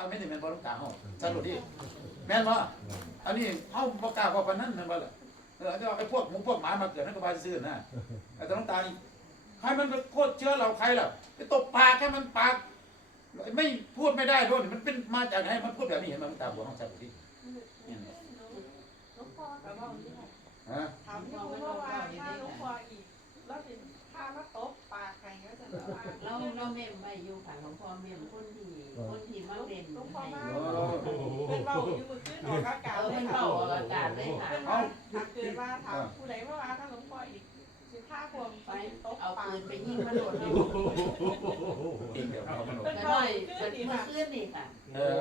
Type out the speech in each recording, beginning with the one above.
าไม่ได้แม่นบ่หลวงตาเฮาสรุปดิแม่นบ่อันนี้เฮาบ่กล้าบอกปานนั้นแม่นบ่ล่ะเออจะเอาไอ้พวกหมูพวกหมามาเกิดนั่นก็บาซื่อๆนะแต่หลวงตานี่ให้มันไปโคตรเชื้อเราใครล่ะไปตบปากให้มันปากไม่พูดไม่ได้ด้วยมันเป็นมาจากไหนมันพูดแบบนี้เห็นไหมหลวงตาบอกเฮาสรุปดิหลวงพ่อกับว่าเนี่ยฮะถามพี่ครูว่าว่าถ้าหลวงพ่ออีกแล้วสิถ้ามาตบปากใครก็จะแบบว่าเราเราเมมไว้อยู่ค่ะหลวงพ่อเมม คนที่มาเล่นหลวงพ่อมาโอ้เป็นเบาอยู่มือขึ้นออกอากาศเออเลเป็นค่ะเบาออกอากาศเลยค่ะ เป็นว่าถามเกิดว่าถามผู้ใดว่าว่าถ้าหลวงพ่ออีกสิถ้าพวงไปไปตบเอาปากปืนไปยิงมันโดดเลยจริงเดี๋ยวเขามันก็น้อยเพิ่นเมื่อคืนนี่ค่ะ เออ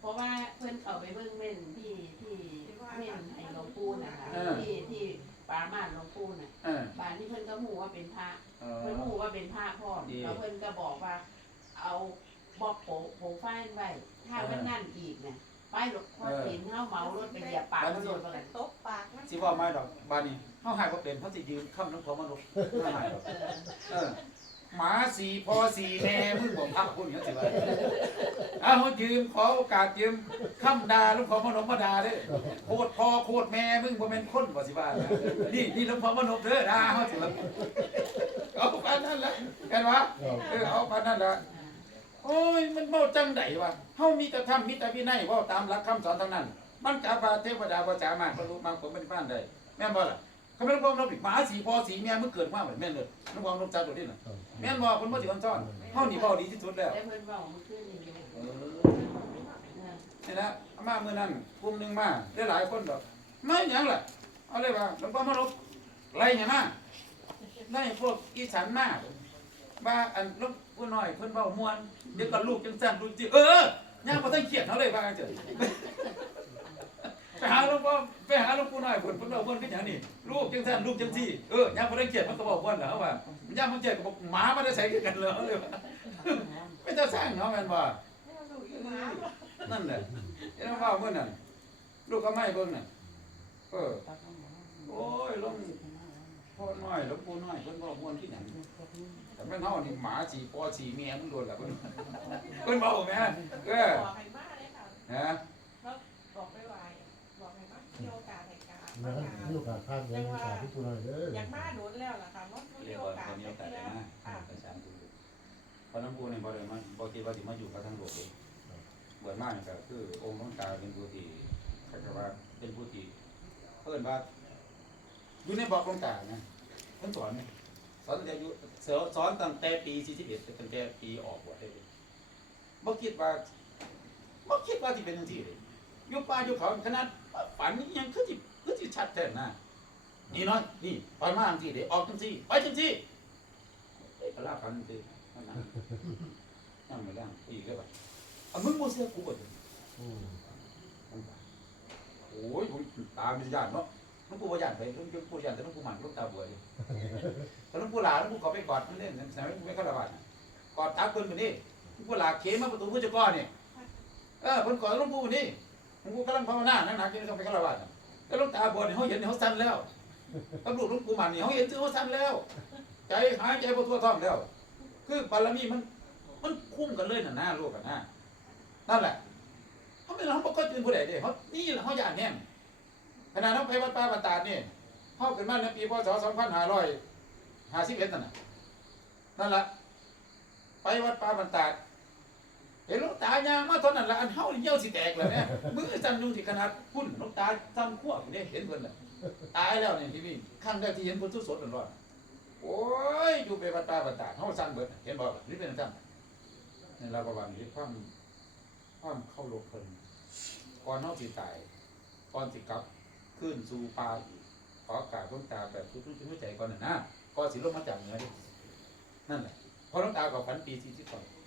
เพราะว่าเพิ่อนเขาไปเบิ่งเม่นที่ที่เม่นไอ้หลวงปู่นะคะเออที่ที่ปรามาสหลวงปู่น่ะเออบ้านนี้เพิ่อนก็หูว่าเป็นพระ เอเพิ่อนหูว่าเป็นพระพ่อดี แล้วเพิ่อนก็บอกว่า เอา บอกโผโผไฟล์ไว้ ถ้ามันนั่นอีกเนี่ยไปหลวงพ่อสินเฮาเหมารถไปเหยียบปากมันโดนประกันตบปากมันสิว่าไม่ดอกบานนี้เฮาหายบ่เป็นเขาสิยืนค้ำน้ำของมนุษย์เฮาหายดอกเออเออหมาสี่พอสี่แม่มึงบอกพักคุณอย่างสิว่าเอาเขายืมขอโอกาสยืมค้ำดาลูกของมนุษย์มาด่าเด้อโคตรพ่อโคตรแม่มึงบ่แม่นคนบ่สิว่านะนี่นี่ลูกของมนุษย์เด้อด่าเฮาสิว่าเอาปานนั้นแหละเห็นบ่เออเอาปานนั้นแหละ โอ้ยมันเมาจังไดวะเฮามีแต่ธรรมมีแต่วินัยเว้าตามหลักคำสอนทั้งนั้น มันกาบาเทวดาบ่สามารถบรรลุมรรคผลเป็นบ้านได้แม่นบ่ล่ะคำนั้นบ่นบหมาสีพอสีแม่มึงเกิดมาเหมือนแม่นเลยน้องบอกน้องจัดตัวนี้น่ะแม่นบ่เพิ่นบ่สิคอนซ่อนเฮานี่เว้าดีที่สุดแล้วแต่เพิ่นเว้าเมื่อคืนนี่อยู่เออเออนี่นะอามามื้อนั้นกลุ่มหนึงมาได้หลายคนดอกไม่หยังล่ะเอาเลยว่าหลวงพ่อมารบไล่หยังมาไล่พวกอีสานมาว่าอันหลวง ผู้น้อยเพิ่นเว้าม่วนเดี๋ยวก็ลูกจังซั่นลูกจิเออย่างบ่ทันเขียนเฮาเลยว่าจังซี่ไปหาหลวงพ่อไปหาหลวงปู่น้อยผลผลเราเพิ่นเป็นอย่างนี้ลูกจังซั่นลูกจังซี่เออย่างบ่ได้เกียรติมันก็บอกเพิ่นแล้วว่าย่างมันเกียรติก็บอกหมาบ่ได้ใส่คือกันเลยเลยว่าไม่ต้องสร้างเนาะแม่นบ่ให้เราดูอีหมานั่นแหละเห็นว่าเพิ่นนั่นลูกก็ไม่เบิ่งน่ะเออโอ้ยหลวงพ่อน้อยหลวงปู่น้อยเพิ่นบอกม่วนที่หยัง แต่แม่นเฮานี่หมาสีพ่อสีแม่มึงโดนล่ะเพิ่นเพิ่นบอกแม่เออบอกให้มาเลยค่ะฮะบอกไปไหวบอกให้มามีโอกาสให้การนะมีโอกาสพลาดเลยโอกาสที่คุณหน่อยเด้ออยากมาโดนแล้วล่ะค่ะว่ามีเรียกโอว่ากาสมีโอกาสเที่ได้ยวมาค่ะประชาชนเพราะน้ำปูนี่บ่ได้มาบ่คิดว่าสิมาอยู่กับทั้งโลกเลยเบิดมานี่ก็คือองค์หลวงตาเป็นผู้ที่คล้ายๆว่าเป็นผู้ที่เพิ่นว่าอยู่ในบอกหลวงตานะเพิ่นสอนนี่ สอนตั้งแต่อายุสอนตั้งแต่ปี41ตั้งแต่ปีออกบวชได้เลยบ่คิดว่าบ่คิดว่าสิเป็นจังซี่เลยอยู่ป่าอยู่เขาขนาดฝันยังคือสิคือสิชัดแท้นะนี่น้อยนี่ฝันมาจังซี่เด้ออกจังซี่ไปจังซี่เอ้ยพลาพันตีนั่นนะนั่งไม่ได้อีกแล้วป่ะอะมึงโมเสียกูบ่ดิอืมโอ้ยผมตามเป็นญาติเนาะ น้องกูว่าญาติไปน้องกูญาติแต่น้องกูหมันลูกตาบวยเลยแต่น้องกูหลาน้องกูขอไปกอดมันเล่นสมัยไม่เข้าระบาดน่ะกอดทักเพิ่นคนนี้น้องกูหลาเขมาประตูผู้จัดการนี่เออเพิ่นกอดน้องกูคนนี้น้องกูกำลังภาวนานั่งหนักอยู่ต้องไปเข้าระบาดน่ะแล้วลูกตาบวนี่เขาเห็นนี่เขาสั่นแล้วตำรวจน้องกูหมันนี่เขาเห็นชื่อเขาสั่นแล้ว ใจหายใจบ่ทั่วท้องแล้ว คือบารมีมันมันคุ้มกันเลยน่ะนะลูกกันนะนั่นแหละเขาไม่ร้องปกติผู้ใดเด้เขานี่แหละเขาอยากแน่มข ณะนั้นไปวัดป่าบรรดาดนี่เขาเป็นมาในปีพศ2551นั่นน่ะนั่นแหละไปวัดป่าบรรดาดเห็นลูกตายางมาเท่านั้นละอันเฮาเหี่ยวสิแตกแล้วเนี่ยมือจันยุงที่ขนาดพุ่นลูกตาทำขั้วอยู่เนี่ยเห็นเพิ่นน่ะตายแล้วเนี่ยทีวีครั้งแรกที่เห็นเพิ่นสดๆร้อนๆโอ้ยอยู่ไปบัดตาบัดาเฮาสั่นเบิดเห็นบ่หรือเป็นจังนี่เราประวัตินี้ความความเข้าโลกเพิ่นก่อนเฮาสิตายก่อนสิกลับ ขึ้นสู่ป่าอีกขอกราบหลวงตาแบบทุกๆหัวใจก่อนนะนะก่อนสิลงมาจากเหนือดินั่นแหละพอหลวงตาก็ฝันปี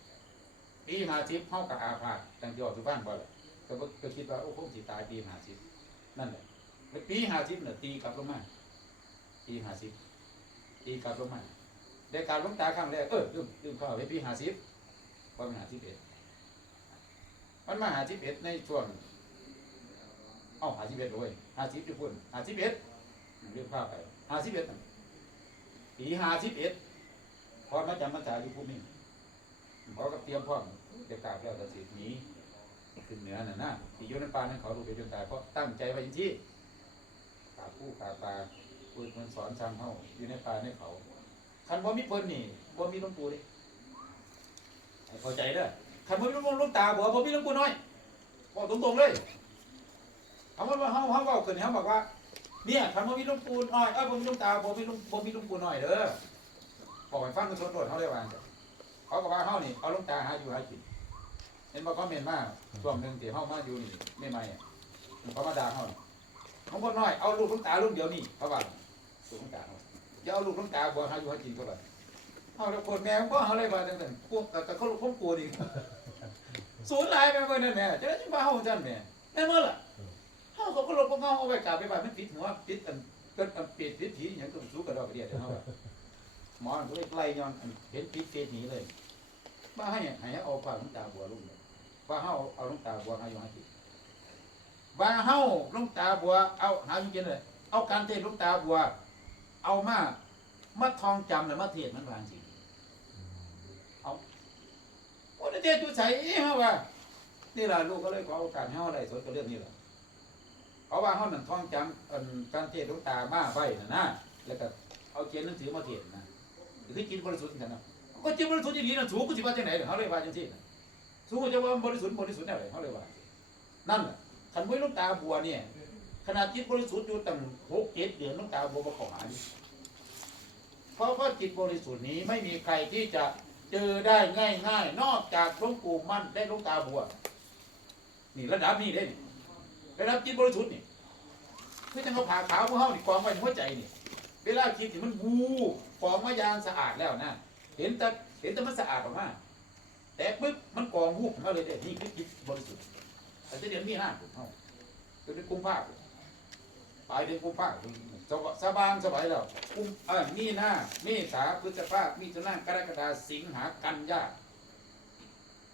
42ปี50เฮาก็อาพาธตั้งที่ออกสู่บ้านบ่ล่ะก็บ่ก็คิดว่าโอ้คงสิตายปี50นั่นแหละแล้วปี50น่ะตีกลับลงมาปี50ตีกลับลงมาได้การลงตาครั้งแรกเออลืมลืมเข้าไปปีห้าสิบพอมันหาสิบเอ็ดมันมาหาสิบเอ็ดในช่วง เอ้าหาสิบเอ็ดเลยหาสิบญี่ปุ่นหาสิบเอ็ดเรียกข้าไปหาสิบเอ็ดปีหาสิบเอ็ดพอมาจำพรรษาอยู่ภูมิพอกับเตรียมพร้อมจะกราบแล้วจะสิหนีขึ้นั่นน่ะนะที่อยู่ในป่านั้นเขาลูกเป็นจนตายเพราะตั้งใจไว้อย่างที่ขาผู้ขาปลาปืนมันสอนชางเฮาอยู่ในป่าในเขาคันบ่มีเพิ่นนี่บ่มีหลวงปู่ดิเข้าใจเด้อคันบ่มีลวงปู่หลวงตาบ่บ่มีหลวงปู่น้อยบอกตรงๆเลย เอาว่าเฮาเฮาเว้าขึ้นเฮาบอกว่า เนี่ยคันบ่มีหลวงปู่น้อยเอ้ยบ่มีลวงตาบ่มีลวงบ่มีลวงปู่น้อยเด้อบอกให้ฟังกันชนโดดเฮาได้ว่าเขาก็ว่าเฮานี่เอาลวงตาหาอยู่หากินเห็นบ่คอมเมนมาช่วงหนึ่งที่เฮามาอยู่นี่ใหม่ๆอะเขามาด่าเฮาน่ะเขาบ่น้อยเอาลูกลวงตาลูกเดียวนี่เขาว่าลูกลวงตาเฮาอย่าเอาลูกลวงตาบ่หาอยู่หากินเขาว่าเฮาแล้วคนแม่บ่เฮาเลยว่าจังซั่นพวกแต่เขาลูกผมกลัวดิสูญหลายไปเบิ่นั่นแม่จะได้สิว่าเฮาจังแม่แม่นบ่ล่ะ เฮาก็บ่ลบบ่เงาเอาไว้กราบไปบ้านมันติดหัวติดอันเกิดอันเปียดติดผีหยังก็สู้กันดอกกระเดียดเด้อเฮาว่าหมอก็เลยไล่ย้อนอันเห็นผิดเฟซหนีเลยว่าให้ให้เอาผ้าหลวงตาบัวลงเลยว่าเฮาเอาหลวงตาบัวหาอยู่หากินว่าเฮาหลวงตาบัวเอาหาอยู่กินเลยเอาการเทศน์หลวงตาบัว เอามามาทองจำแล้วมาเทศน์มันวาจริเอาโอ้ยเทศน์อยู่ไสเฮาว่านี่ล่ะลูกก็เลยขอโอกาสให้เฮาได้สนกับเรื่องนี้ล่ะ เพราะว่าเขาหนังท่องจำเอิ่นการเทศน์หลวงตามาไว้นะนะแล้วก็เอาเขียนหนังสือมาเทศน์นะคือกินบริสุทธิ์กันนะก็กินบริสุทธิ์อย่างนี้นะสูงกูสิว่าจังไหนเหรอเขาเลยว่าจังซี่สูงกูจะว่าบริสุทธิ์บริสุทธิ์แนวไหนเขาเลยว่า นั่นขันไว้ลวงตาบัวเนี่ยขนาดจิตบริสุทธิ์อยู่ตั้งหกเจ็ดเดือนลวงตาบัวมาขอหายเพราะว่าจิตบริสุทธิ์นี้ไม่มีใครที่จะเจอได้ง่ายๆนอกจากหลวงปู่มั่นและหลวงตาบัว นี่ระดับนี้เด้ นี่ระดับจิตบริสุทธิ์นี่คือจังเขาผ่าขาวพวกเฮานี่กองไว้ในหัวใจนี่ เวลาคิดนี่มันวูกองมายางสะอาดแล้วนะเห็นแต่เห็นแต่มันสะอาดออกมาแต่ปึ๊บมันกองวูบมาเลยเด้นี่คือจิตบริสุทธิ์แต่จะเดี๋ยวมีหน้าผมเฮาเป็นเดือนกุมภาพันธ์ปลายเดือนกุมภาพันธ์สบางสบายแล้วกุมเอ่อมีหน้าเมษาพฤษภามีนากรกฎาสิงหากันยา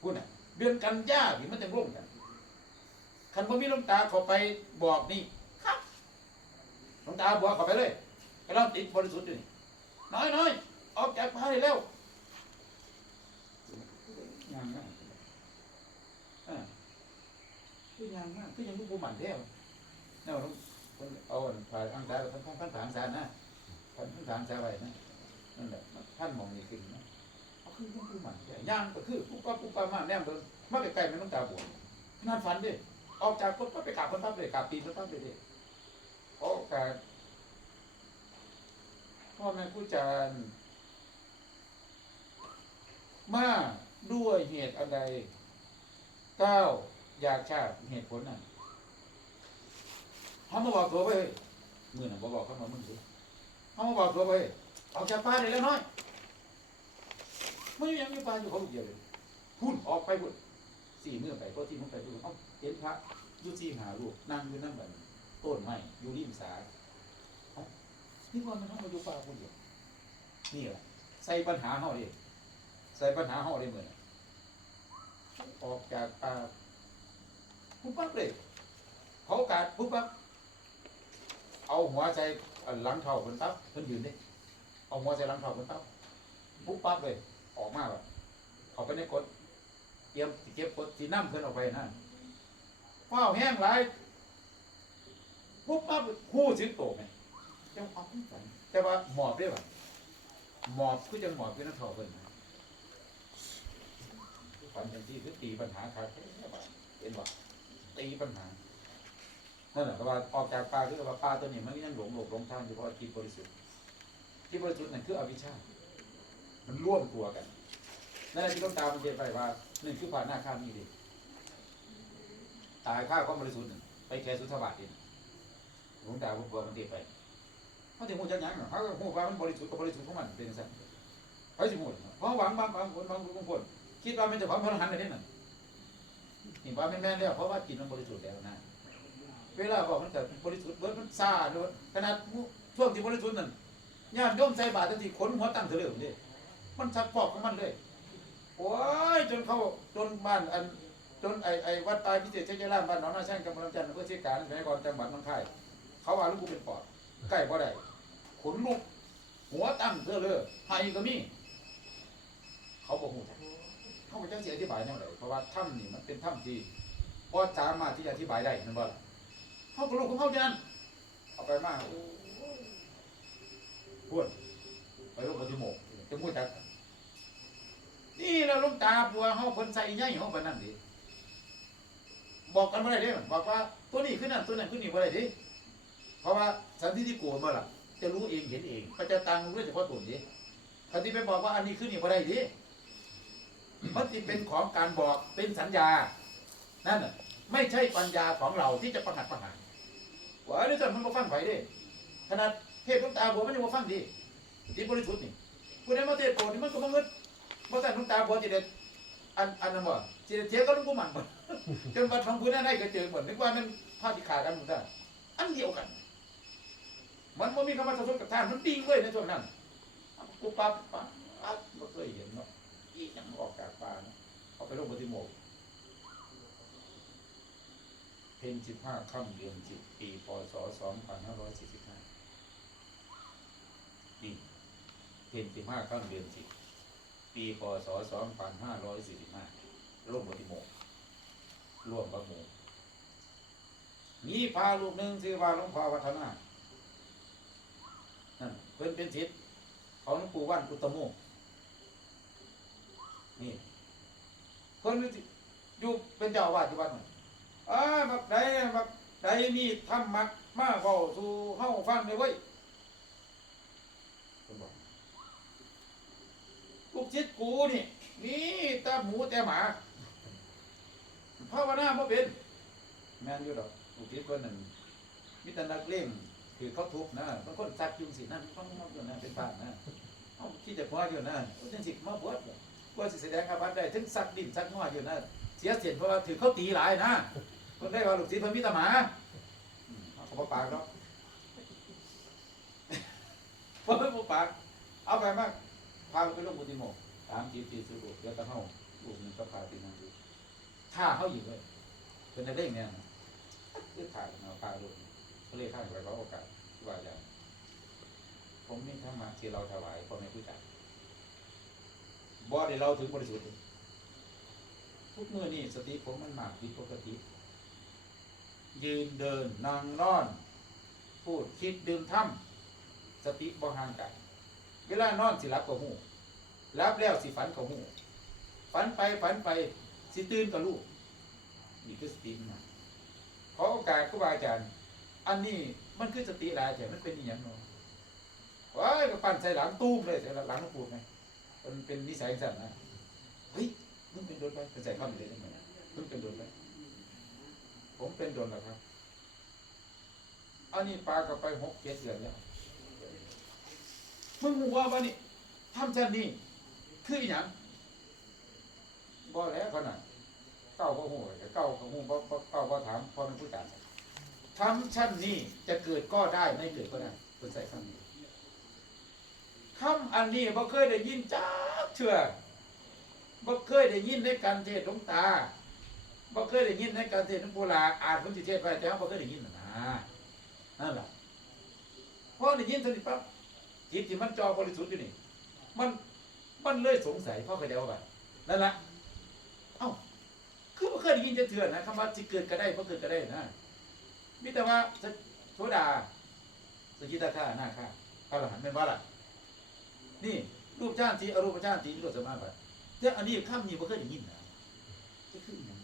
พูดน่ะเดือนกันยาที่มันจะร่วมกัน คันพ่มีหลวงตาเขาไปบอกนี่ครับหลวงตาบอกเขาไปเลยไปเราติดบริสุทธิ์อยู่นี่น้อยน้อยออกจากพาได้แล้วยังไงอ่าคือยังมากคือยังลูกผู้หมันเดียวเนี่ยต้องเอาผ่านอังสาท่านท่านท่านถามสารนะท่านท่านถามสารไรนะนั่นแหละท่านมองนี่ขึ้นนะเอาคือลูกผู้หมันใหญ่ย่างก็คือปุ๊บปั๊บปุ๊บปั๊บมาแนมเดินมาใกล้ๆมันต้องตาบวมนั่นฝันดิ ออกจากปุ๊บปั๊บไปกราบคนปั๊บเลยกราบตีนคนปั๊บเลยดิโอกาสพ่อแม่ผู้จารย์มาด้วยเหตุอะไรเก้าอยากชาติเหตุผลน่ะเขามาบอกตัวไปเฮ้ยมือน่ะบอกบอกเขามามึงสิเขามาบอกตัวไปเฮ้ยออกจากป่าได้แล้วน้อยไม่ยังมีป่าอยู่เขาเดียวเลยพุ่นออกไปพุ่น สี่มือไปก็ที่มึงไปพุ่นเอ้าเห็นพระยุสี่หาลูกนั่งอยู่นั่งแบบต้นไม้อยู่ริมสานี่ว่ามันทำมาอยู่ป่าคนเดียวนี่แหละใส่ปัญหาเฮาดิใส่ปัญหาเฮาได้เหมือนออกจากป่าปุ๊บปั๊บเลยเขากาสปุ๊บปั๊บเอาหัวใจหลังเท้าเพิ่นปั๊บเพิ่นยืนดิเอาหัวใจหลังเท้าเพิ่นปั๊บปุ๊บปั๊บเลย ออกมาแบบเขาไปในกด เตรียมสิเก็บกดสีน้ำเพิ่นออกไปนะฟ้าวแห้งหลายปุ๊บปั๊บหู้สิงโตไหมเจ้าความคิดฝันแต่ว่าหมอบได้ป่ะหมอบคือจังหมอบคือนักเท่าเพิ่นนะฝันทันทีคือตีปัญหาขาดเห็นว่าตีปัญหานั่นแหละเพราะว่าออกจากป่าคือว่าป่าตัวนี้มันยังหลงหลงหลงทางอยู่เพราะว่าจิตบริสุทธิ์จิตบริสุทธิ์นั่นคืออวิชชา มันร่วมตัวกันนั่นแหละที่ต้องตามมันเจนไปว่าห นึ่งคือผ่านหน้าข้ามนี่ดิตายข้าความบริสุทธิ์หนึ่งไปแค่สุทธบาทดิหลวงตาผมบอกมันตีไปเขาถึงหูจักยังเขาหูว่ามันบริสุทธิ์กับบริสุทธิ์ของมันเป็นสันเขาสิหูเพราะหวังบางบางคนบางคนบางคนคิดว่ามันจะความพลังหันอะไรนั่นนี่ว่าแม่นๆแล้วเพราะว่าจิตมันบริสุทธิ์แล้วนะเวลาบอกมันเกิดบริสุทธิ์เบิดมันซาด้วยขนาดช่วงที่บริสุทธิ์นั่นญาติโยมใส่บาตรทันทีขนหัวตั้งเถลิงเลยมันสักปอกของมันเลย โอ้ยจนเขาจนบ้านอันจนไอไอวัดตายพิเศษเจ้าล่ามบ้านหนองนาช่างกำลังจันทร์อำเพื่อเชี่ยการสมัยก่อนจังหวัดหนองคายเขาว่าลูกกูเป็นปอดใกล้บ่ได้ขนลุกหัวตั้งเธอเลยไห้ก็มี เขาบอกหูเขาบอกจังเสียอธิบายแนวไหนเพราะว่าถ้ำนี่มันเป็นถ้ำที่บ่สามารถที่จะอธิบายได้นั่นบ่ล่ะเขาก็รู้ของเขาเท่านั้นเอาไปมาโอ้ยพวดไปลงปฏิโมกจะพูดจัก นี่และลุงตาบัวเฮาเพิ่นใส่ใหญ่เฮาปานนั้นดิบอกกันบ่ได้เด้บอกว่าตัวนี้ขึ้นนั่นตัวนั้นขึ้นนี่บ่ได้ดิเพราะว่าสันติโกบ่ล่ะจะรู้เองเห็นเองก็จะตังรู้เฉพาะตนดิคันที่ไปบอกว่าอันนี้ขึ้นนี่บ่ได้ดิมันสิเป็นของการบอกเป็นสัญญา นั่นน่ะไม่ใช่ปัญญาของเราที่จะประหัตประหารว่าเรื่องมันมาฟังไผเด้ขนาดเทพลวงตาบัวมันยังมาฟังดีดีบริสุทธิ์นี่ผู้ใดมาเทศโปรดนี่มันก็มาเงิ นมาแต่หลวงตาบัวจิเด็ดอันอันนั้นบ่จิเด็ดเทียก็หลุงปู่มันบ่จนวันของคุณได้ก็เจอหมดนึกว่ามันภาพที่ขาดกันหมดได้อันเดียวกัน มันบ่มีคำว่าสะทกกับท่านมันดิ่งเลยในช่วงนั้นกูปั๊บปั๊บปั๊บบ่เคยเห็นเนาะอีหยังออกจากป่าเนาะเอาไปลงบนที่โมกเพ็ญสิบห้าค่ำเดือนสิบปีพศสองพันห้าร้อยสี่สิบห้านี่เพ็ญสิบห้าค่ำเดือนสิบ ปีพศสองพันห้าร้อยสี่สิบห้าร่วมบติโมกร่วมบักโมกข์มีพาลูกหนึ่งชื่อว่าหลวงพ่อวัฒนานั่นเพิ่นเป็นศิษย์ของหลวงปู่ว่านอุตโมนี่เพิ่นอยู่เป็นเจ้าอาวาสที่วัดนั่นอ่าบักใดบักใดนี่ทำมักมาเฝ้าสู่เฮาฟังเลยเว้ยเพิ่นบอก ลูกจิตกูนี่ นี่ตาหมูแต่หมาภาวนาบ่เป็น แม่นอยู่ดอกลูกจิตเพิ่นนั่นมีแต่นักเลงคือเขาทุบนะบางคนซัดยุงสินั่นฟังมาอยู่นะเป็นพระนะเฮาคิดจะพออยู่นะจังสิมาบวชกว่าสิแสดงอาบัติได้ถึงซักดินซักหัวอยู่นะเสียเสียนเพราะว่าถือเขาตีหลายนะคนได้ว่าลูกศิษย์เพิ่นมีแตหมาเอาเขาบ่ปากเนาะเพราะเพิ่นบ่ปาก เอาไปมากาไปลงบุญติโมกข์ตามจีบจีสุรุเดี๋ยวตะเฮาลูกหนึงก็พาไปนั่งดูถ้าเฮาอยู่เลยเป็นอะได้เนี่ยนะคือถ่ายเอาพาลูกเขาเรียกข้างไปขอโอกาสที่ว่าอย่างผมมีธรรมะที่เราถวายพ่อแม่ผู้จัดบ่ได้เราถึงบริสุทธิ์ทุกเมื่อนี่สติผมมันมากผิดปกติ ยืนเดินนั่งนอน พูดคิดดื่มทำสติบ่ห่างกันเวลานอนสิรับกับหู รับแล้วสิฝันกับหูฝันไปฝันไปสิตื่นกับลูกนี่คือสติมันะขอโอกาสครูบาอาจารย์ อันนี้มันคือสติหลายแต่มันเป็นอย่างนาะว้ายก็ปั่นใส่หลังตู้มเลยใส่หลังหลวงปู่ไงมันเป็นนิสัยสั่นนะเฮ้ยมึงเป็นโดนไปเป็นใส่ข้ามเลยได้ไหมมึงเป็นโดนไปผมเป็นโดนแล้วครับอันนี้ปลากับไปหกเจ็ดเดือนแล้วมึงว่าว่านี่ทำเช่นนี้ คืออย่างบ่แล้วขนาดเก้าก็หูเก้าก็หูบ่เก้าก็ถามพ่อแม่ผู้จัดทำชั้นนี้จะเกิดก็ได้ไม่เกิดก็ได้เป็นใส่คำนี้คำอันนี้บ่เคยได้ยินจ้าเถื่อบ่เคยได้ยินในการเทศน์หลวงตาบ่เคยได้ยินในการเทศน์หลวงปู่ลาอ่าจเพิ่นสิเทศน์ไปแต่เฮาบ่เคยได้ยินนะนั่นล่ะพอได้ยินเท่านี้ปั๊บจิตที่มันจอบริสุทธิ์อยู่นี่ มัน มันเลยสงสัยพ่อเคยเดาว่านั่นละเอ้าคือบ่เคยได้ยินจะเถื่อนนะคำว่าสิเกิดก็ได้บ่เกิดก็ได้นะมีแต่ว่าโสดาสกิทาคาหน้าคาพระอรหันต์แม่นบ่ล่ะนี่รูปฌานสีอรูปฌานสีนิโรธสมาบัติแต่อันนี้ข้ามนี้บ่เคยได้ยินนะจะคืออหยัง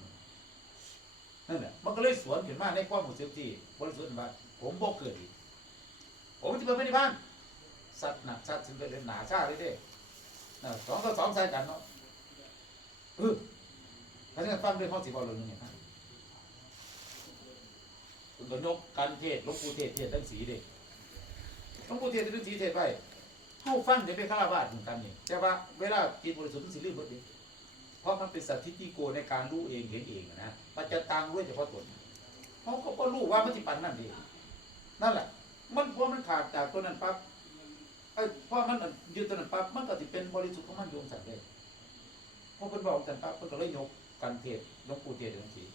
นั่นแหละมันก็เลยสวนขึ้นมาในความรู้สึกที่บริสุทธิ์ว่าผมบ่เกิดอีกผมจะเป็นพระนิพพานสัตว์หนักสัตว์ถึงเป็นหนาชาเลยเด้ สองต่อสองใส่กันเนาะเออถ้าจะฟังด้วยข้อสิบเอาเรื่องนี้ครับคุณก็ยกการเทศน์หลวงปู่เทศเทศน์ทั้งสีเด้หลวงปูเทศน์ทั้งสีเทศไปเข้าฟังเดี๋ยวเป็นฆราวาสเหมือนกันนี่แต่ว่าเวลาจิตบริสุทธิ์สิลืมหมดดิเพราะมันเป็นสัตทิฏฐิโกในการรู้เองเห็นเองนะมันจะตังรู้เฉพาะตนเขาก็รู้ว่ามันสิปันนั่นดีนั่นแหละ มันพอมันขาดจากตัวนั้นปั๊บ ไอ้ยพอมันยึดตนั้นปั๊บมันก็สิเป็นบริสุทธิ์ของมันโยงสัตว์เลยพอเพิ่นบอกสันปั๊บเพิ่นก็เลยยกกันเทศน์หลวงปู่เทศน์จังซี่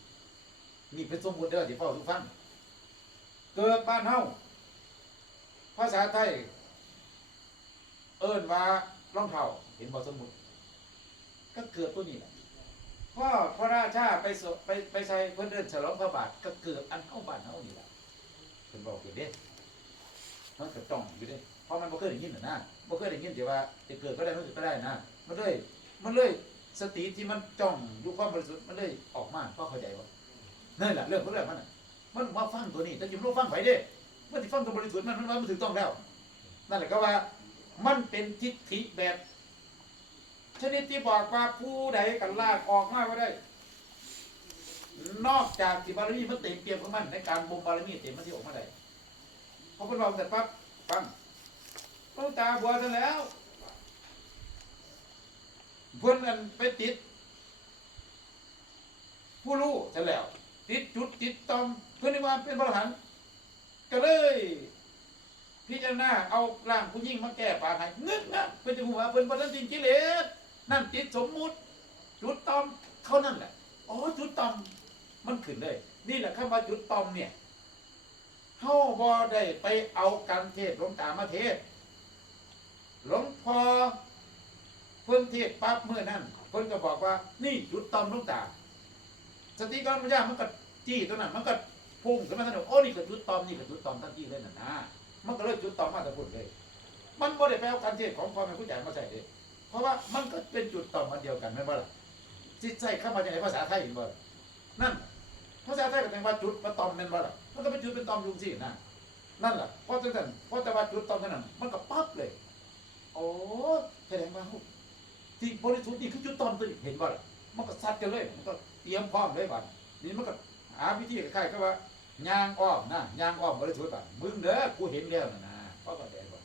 นี่เป็นสมมุติเด้อที่เฝ้าทุกฟังเกิดบ้านเฮาภาษาไทย เอิ้นว่ารองเท้าเห็นบ่สมมุติก็เกิดตัวนี้แหละพ่อพระราชาไปไปไปใช้เพื่อนเดินฉลองพระบาทก็เกิดอันเข้าบ้านเฮานี่แหละเป็นบอกอยู่เด้มันก็จ้องอยู่เด้ เพราะมันบ่เคยได้ยินน่ะนะบ่เคยได้ยินแต่ว่าจะเกิดก็ได้มันเกิดก็ได้นะ มันเลยมันเลยสติที่มันจ้องอยู่ความบริสุทธิ์มันเลยออกมาเพราะเข้าใจว่านั่นแหละเรื่องของเรื่องมันมันมาฟังตัวนี้แต่อยิ่งรู้ฟังไผเด้มันสิฟังตัวบริสุทธิ์มันมันว่ามันถึงต้องแล้ว นั่นแหละก็ว่ามันเป็นทิฏฐิแบบ ชนิดที่บอกว่าผู้ใดกันลากออกมาก็ได้ นอกจากที่บารมีมันเต็มเปี่ยมของมันในการบ่มบารมีเต็มมันที่ออกมาได้พอเพิ่นบอกเสร็จปั๊บฟัง หลวงตาบัวซะแล้วเพิ่นกันไปติด ผู้รู้ซะแล้ว ติดจุดติดตอมเพิ่นนี่ว่าเป็นพระอรหันต์ก็เลย พิจารณาเอาร่างผู้หญิงมาแก้ปากให้งึกงักเพิ่นจะหัวาเพิ่นบ่ทันสิ้นกิเลสนั่นติดสมมุติ จุดตอมเท่านั้นแหละอ๋อจุดตอมมันขึ้นเลย นี่แหละคำว่าจุดตอมเนี่ยเฮาบ่ได้ไปเอาการเทศหลวงตามาเทศ หลวงพ่อเพิ่นเทศปั๊บเมื่อนั้นเพิ่นก็บอกว่า นี่จุดตอมลวงตา สติกรรมปัญญามันก็จี้ตัวนั้นมันก็พุ่งขึ้นมาทันทีโอ้นี่ก็จุดตอมนี่ก็จุดตอมทันทีเลยน่ะนะมันก็เลยจุดตอมาแต่พูดเลย มันบ่ได้แปลว่าการเทศของพ่อแม่ผู้ใหญ่มาใส่เลยเพราะว่ามันก็เป็นจุดตอมมาเดียวกันไม่นบ่ล่ะจิตใจเข้ามาจากในภาษาไทยเห็นบ่ล่ะนั่นภาษาไทยก็แปลว่าจุดมาตอมแม่นบ่ล่ะมันก็เป็นจุดเป็นตอมอยู่สินะนั่นแหละเพราะฉะนั้นเพราะแต่ว่าจุดตอมเท่านั้นมันก็ปั๊บเลย โอ้แสดงว่าที่บริสุทธิ์นี่คือจุดตอมตัวเห็นบ่ล่ะมันก็ซัดกันเลย มันก็เตรียมพร้อมเลยบัดนี่มันก็หาวิธีคล้ายๆกับว่ายางอ้อมนะยางอ้อมบริสุทธิ์ป่ะมึงเด้อกูเห็นแล้วนะนะพ่อก็แต่บอก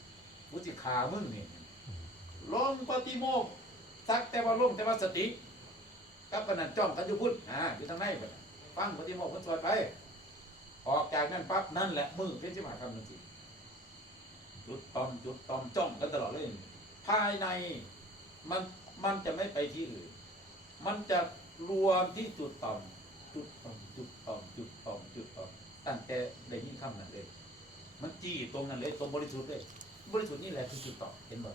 กูจะขามึงนี่ลงปฏิโมกข์สักแต่ว่าลงแต่ว่าสติกับปนันจ้องกันอยู่พุ่นอ่าอยู่ทางในบัดน่ฟังปฏิโมกข์มันสวดไป ออกจากนั้นปั๊บนั่นแหละมือเป็นสิมาคำนึงสิ จุดตอมจุดตอมจ้องกันตลอดเลยภายในมันมันจะไม่ไปที่อื่น มันจะรวมที่จุดต่อมจุดต่อมจุดต่อมจุดต่อมจุดต่อมตั้งแต่ได้ยินคำนั้นเลย มันจี้ตรงนั้นเลยตรงบริสุทธิ์เลย บริสุทธิ์นี่แหละคือจุดต่อมเห็นไหม